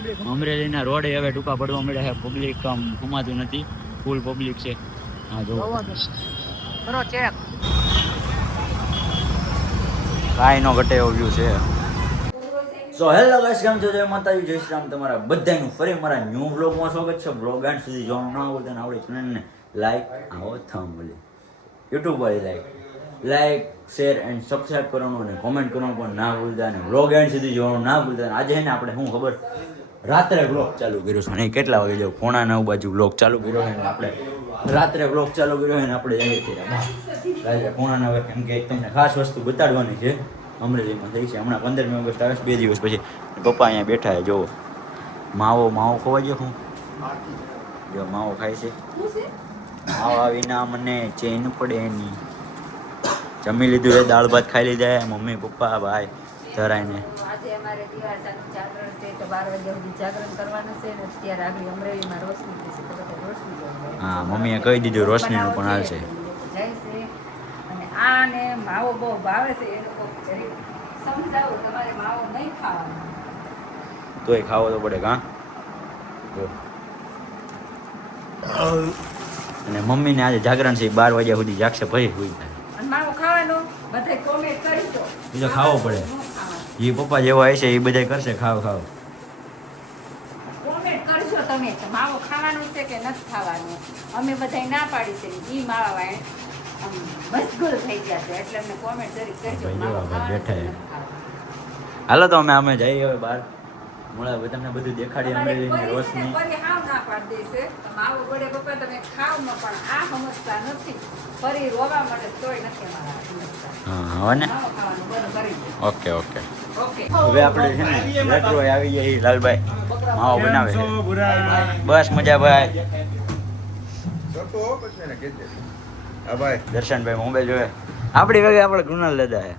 અમરેલીના રોડ હવે ટૂંકા પડવા મળ્યા છે. પબ્લિક આમ ઘુમાતું નથી, ફૂલ પબ્લિક છે. હા જો કરો ચેક, કાંઈ નો ઘટે એવો વ્યૂ છે. સો હેલો ગાઈસ, કેમ છો? જય માતાજી, જય શ્રી રામ. તમારા બધાનું ફરી મારા ન્યૂ વ્લોગમાં સ્વાગત છે. વ્લોગ એન્ડ સુધી જોવાનું ના આવડે ને આપણી ચેનલને લાઈક આવો થંબલી યુટ્યુબ વાળી લાઈક શેર એન્ડ સબસ્ક્રાઈબ કરવાનું અને કોમેન્ટ કરવાનું પણ ના ભૂલતા, અને વ્લોગ એન્ડ સુધી જોવાનું ના ભૂલતા. આજે છે ને આપણે શું ખબર, રાત્રે વ્લોગ ચાલુ કર્યો છે. અને કેટલા વાગે જાવ 9:30 બાજુ વ્લોગ ચાલુ કર્યો છે. આપણે રાત્રે વ્લોગ ચાલુ કર્યો છે ને આપણે જઈએ છીએ રાત્રે 9:30. કેમ કે તમને ખાસ વસ્તુ બતાડવાની છે. અમરેલીમાં થઈ છે હમણાં 15મી ઓગસ્ટ આવે છે, 2 દિવસ પછી. પપ્પા અહીંયા બેઠા છે, જોવો માવો ખોવા ગયો. હું જો માવો ખાય છે. માવા વિના મને ચેન પડે નહીં. જમી લીધું છે, દાળ ભાત ખાઈ લીધા. મમ્મી પપ્પા ભાઈ ધરાઈને. આજે અમારે દિવાસાનું જાગરણ છે તો 12 વાગ્યા સુધી જાગરણ કરવાનું છે ને અત્યારે આગળ અમરેલીમાં રોશની છે તો બધા રોશની જાય. હા, મમ્મીએ કહી દીધું રોશનીનું પણ હાલ છે. જાય છે અને આને માવો બહુ ભાવે છે. એ લોકો સમજાવું તમારે માવો નહીં ખાવાનો, તોય ખાવો તો પડે કાં. અને મમ્મીને આજે જાગરણ છે, 12 વાગ્યા સુધી જાગશે પછી સુઈ જાય. અને માવો ખાવાનો બધા કોમેન્ટ કરી દો. બીજો ખાવો પડે. એ પપ્પા જેવો હોય છે એ બધા કરશે ખાવ કોમેન્ટ કરશો તમે તો માવો ખાવાનું છે કે નથી ખાવાનું. અમે બધા ના પાડી છે ઈ માવા વાય મશગુલ થઈ ગયા છે એટલે અમને કોમેન્ટ જરી કરજો. માવો ખાવાનું છે કે નથી ખાવાનું. હાલો તો અમે જઈએ હવે બહાર. મળે તમને બધું દેખાડી અમરેલીની રોશની. ફરી હાવ ના પાડી દેશે માવો ગોળે પપ્પા તમે ખાવ ન, પણ આ સમજતા નથી. ફરી રોવા મળે તોય નથી અમારા સમજતા. હા હવે ને માવો ખાવાનું બંધ કરી દે. ઓકે ઓકે હવે આપણે છે ને લેટરો આવી ગયા. લાલભાઈ માવો બનાવે છે. બસ મજા ભાઈ. દર્શનભાઈ મોબાઈલ જોવે. આપણી વગર આપણે કૃણાલ દાદા છે.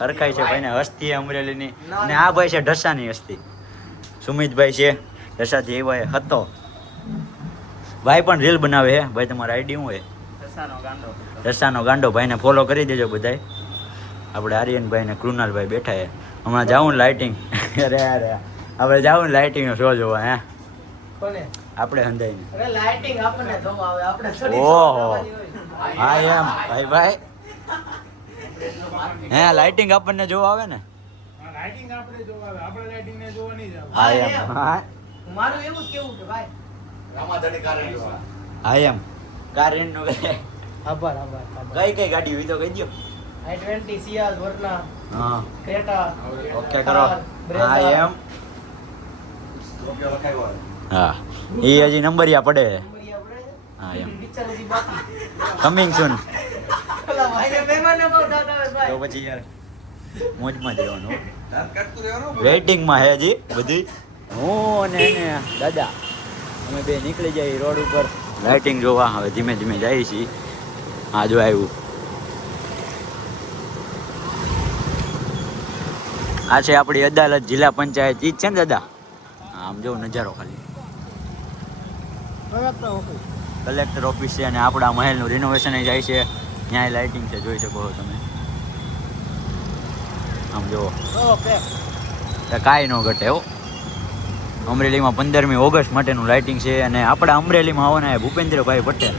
હરખાઈ છે ભાઈને હસ્તી અમરેલીની. અને આ ભાઈ છે ઢસાની હસ્તી, સુમિતભાઈ છે ઢસાથી. એ ભાઈ હતો ભાઈ પણ રીલ બનાવે છે. ભાઈ તમારા આઈડી શું છે? ઢસાનો ગાંડો. ભાઈને ફોલો કરી દેજો બધાય. આપણે આર્યનભાઈ ને કૃણાલભાઈ બેઠા છે. હમણાં જાઉં ને લાઇટિંગ અરે આપણે જાઉં ને લાઇટિંગનો શો જોવા. હે આપણે હંધાઈને ઓહો હા એમ ભાઈ હે લાઇટિંગ આપણને જોવા આવે ને. હા એમ મારું એવું જ કેવું કે ભાઈ હા એમ કારેન નો આભાર કઈ ગાડી હોય તો કહી દો. i20 સિયાલ વર્ના હા ક્રેટા ઓકે કરો. હા એમ હા એ હજી નંબરિયા પડે. હા એમ કમિંગ સૂન. તો પછી યાર મોજમાં જ રહેવાનું. વેઇટિંગમાં હે હજી બધી. હું અને એને દાદા અમે બે નીકળી જાય રોડ ઉપર લાઇટિંગ જોવા. હવે ધીમે ધીમે જઈએ છીએ. હા જો આવ્યું. આ છે આપણી અદાલત જિલ્લા પંચાયત. ઈ જ છે ને દાદા? આમ જો નજારો ખાલી. કલેક્ટર ઓફિસ છે અને આપણા મહેલનું રિનોવેશન જાય છે. ત્યાં લાઇટિંગ છે, જોઈ શકો છો તમે. આમ જુઓ કાંઈ ન ઘટે હો. અમરેલીમાં 15મી ઓગસ્ટ માટેનું લાઇટિંગ છે. અને આપણા અમરેલીમાં આવવાના ભૂપેન્દ્રભાઈ પટેલ.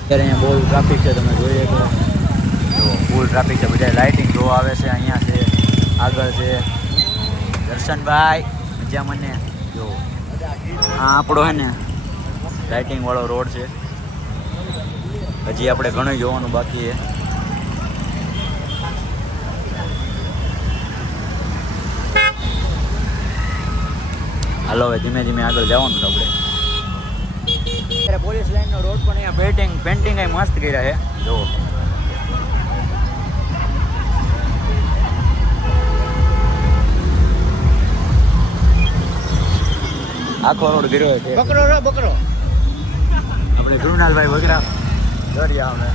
અત્યારે અહીંયા બહુ ટ્રાફિક છે, તમે જોઈ શકો જો ફૂલ ટ્રાફિક છે. બધા લાઇટિંગ જોવા આવે છે. અહીંયા છે, આગળ છે દર્શનભાઈ મજા મને. જો આ આપણો હે ને લાઇટિંગ વાળો રોડ છે. હજી આપણે ઘણું જોવાનું બાકી છે. હાલો હવે ધીમે ધીમે આગળ જવાનું છે આપણે. અત્યારે પોલીસ લાઈનનો રોડ પણ અહીંયા પેન્ટિંગ મસ્ત કર્યા છે. જો આખો રોડ ગીર્યો છે. બકરો આપણે કૃણાલભાઈ બકરા દરિયા અમે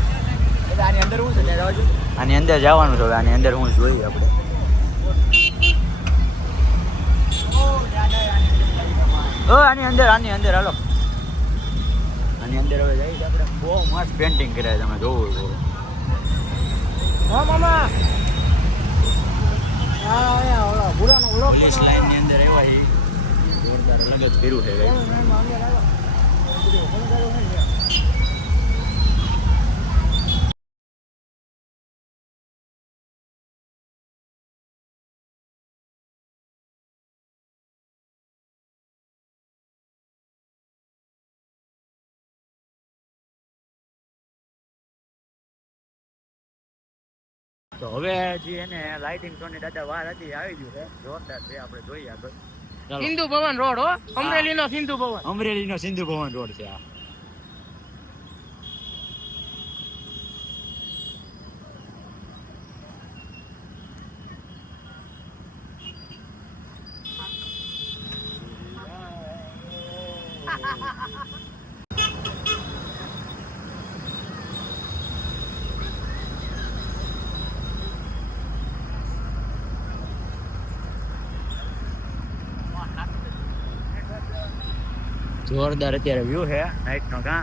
આની અંદર શું છે? આની અંદર જવાનું છે. આની અંદર હું જોઈએ આપણે. આની અંદર હાલો. આની અંદર હવે જઈએ આપણે. બહુ મસ્ત પેન્ટિંગ કર્યા તમે જોવું. હા મામા પોલીસ લાઈન ની અંદર આવ્યા છે જોરદાર અલગ જ કર્યું છે guys. તો હવે જે એને લાઇટિંગ શો ની દાદા વાર હતી આવી ગયું છે જોરદાર છે આપણે જોઈએ આગળ ચાલો. સિંધુ ભવન રોડ હો, અમરેલી નો સિંધુ ભવન. અમરેલીનો સિંધુ ભવન રોડ છે આ. જોરદાર અત્યારે વ્યૂ છે નાઈટ નો કા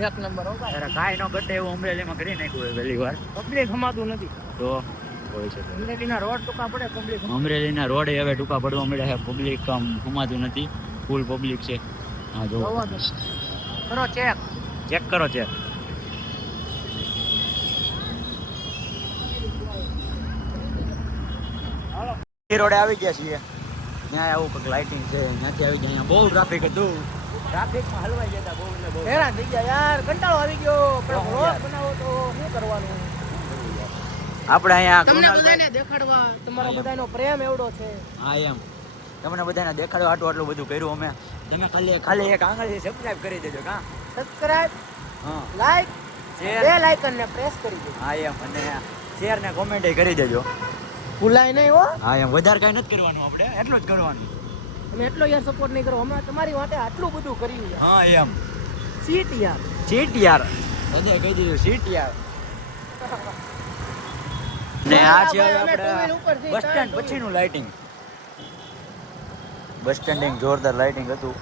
એક નંબર હો ભાઈ. તારા કાંઈ નો ઘટે એવું અમરેલીમાં કરી નાખ્યું હોય પહેલી વાર પબ્લિક હમાતું નથી. તો હોય છે અમરેલીના રોડ ટૂંકા પડે, પબ્લિક અમરેલીના રોડે હવે ટૂંકા પડવા મળ્યા છે પબ્લિક આમ હમાતું નથી ફૂલ પબ્લિક છે હા જો કરો ચેક. ચેક કરો ચેક રોડે આવી ગયા છીએ ત્યાં આવું કંઈક લાઇટિંગ છે ત્યાંથી આવી ગયા અહીંયા બહુ ટ્રાફિક હતું ટ્રાફિકમાં હલવાઈ જતા બહુ ને બહુ હેરાન થઈ ગયા યાર, કંટાળો આવી ગયો. પણ વ્લોગ બનાવો તો શું કરવાનું? આપણે અહીંયા તમને કૃણાલભાઈ- બધાને દેખાડવા તમારો બધાનો પ્રેમ એવડો છે. હા એમ તમને બધાને દેખાડો આટલું બધું કર્યું અમે તમે ખાલી એક આંગળી સબસ્ક્રાઇબ કરી દેજો કા સબસ્ક્રાઇબ, હા લાઈક, શેર બેલ આઇકન ને પ્રેસ કરી દેજો. હા એમ અને શેર ને કોમેન્ટ કરી દેજો ભૂલાય નહીં હો. હા એમ વધારે કાંઈ નથી કરવાનું આપણે એટલું જ કરવાનું અને એટલો યાર સપોર્ટ નહીં કરો. હમણાં તમારી માટે આટલું બધું કર્યું યાર. હા એમ સીટ યાર. સીટ યાર હૃદય કહી દીધું સીટ યાર ને આ છે હવે અમે two wheel ઉપર આપણે જઈ, બસ સ્ટેન્ડ પછીનું લાઇટિંગ બસ સ્ટેન્ડિંગ જોરદાર લાઇટિંગ હતું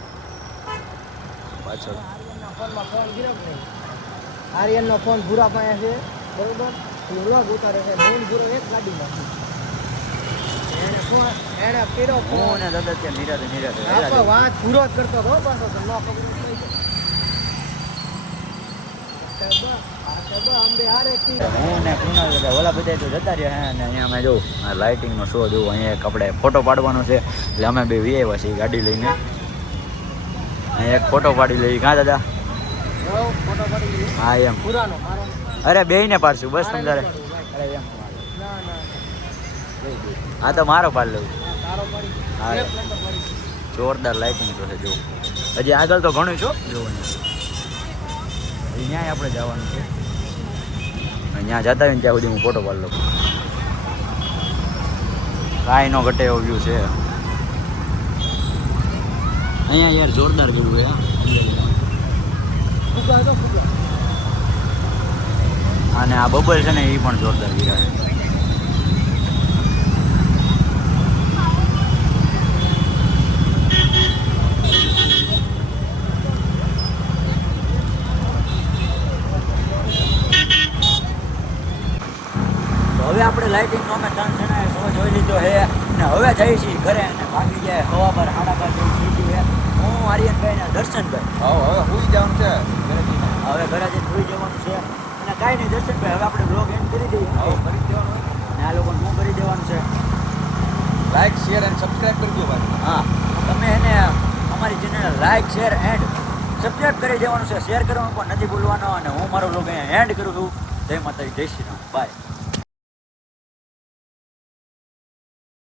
પાછળ આર્યનના ફોનમાં ફોન ગીરો કે નહીં? આર્યનનો ફોન ભૂરા પાસે છે બરોબર, વ્લોગ ઉતારે છે. મેઇન ભૂરો એક ગાડીમાં છે. એને પીરો હું ફોન ને દાદા ત્યાં નિરાતે આપો વાત પૂરો જ કરતો હતો પાછો તો ન ખબર પડી અંબે હારે થી હું ને કૃણાલ દાદા ઓલા બધા તો જતા રહ્યા હે ને અહીંયા અમે જો આ લાઇટિંગનો શો જોવું અહીંયા એક આપણે ફોટો પાડવાનો છે એટલે અમે બે વી આવ્યા છીએ ગાડી લઈને અહીંયા એક ફોટો પાડી લઈએ કાં દાદા ફોટો પડી ગયો હા એમ પુરાનો મારો અરે બેયને પાડશું બસ સમજારે ના અરે એમ ના હા તો મારો પાડ લઉં તારો પડી હા. એક નંબર પડી ગયો. જોરદાર લાઇટિંગ તો છે જો હજી આગળ તો ઘણું છો જો અહીંયા આપણે જવાનું છે અહીંયા જતા હોય ને ત્યાં સુધી હું ફોટો પાડી લઉં કાંઈ નો ઘટે એવો વ્યૂ છે અહીંયા યાર જોરદાર કર્યું છે ફુગ્ગા હતો ફુગ્ગા. અને આ બબલ છે ને એ પણ જોરદાર કર્યા છે તો હવે આપણે લાઇટિંગનો અમે 3 જણાએ શો જોઈ લીધો છે અને હવે જઈએ છીએ ઘરે અને ભાગી જાય હવા પર 8:30 જેવું થઈ ગયું છે હું આર્યનભાઈ ને દર્શનભાઈ હવે હુઈ જવાનું છે હવે ઘરે જઈને સુઈ જવાનું છે અને કાંઈ નહીં દર્શનભાઈ હવે આપણે બ્લોગ એન્ડ કરી દઈએ હવે કરી દેવાનું અને આ લોકોને શું કરી દેવાનું છે લાઈક શેર અને સબસ્ક્રાઇબ કરી દો ભાઈ. હા તમે એને અમારી channel like share and subscribe કરી દેવાનું છે શેર કરવાનું પણ નથી ભૂલવાનો અને હું મારો બ્લોગ અહીંયા એન્ડ કરું છું જય માતાજી જય શ્રી રામ બાય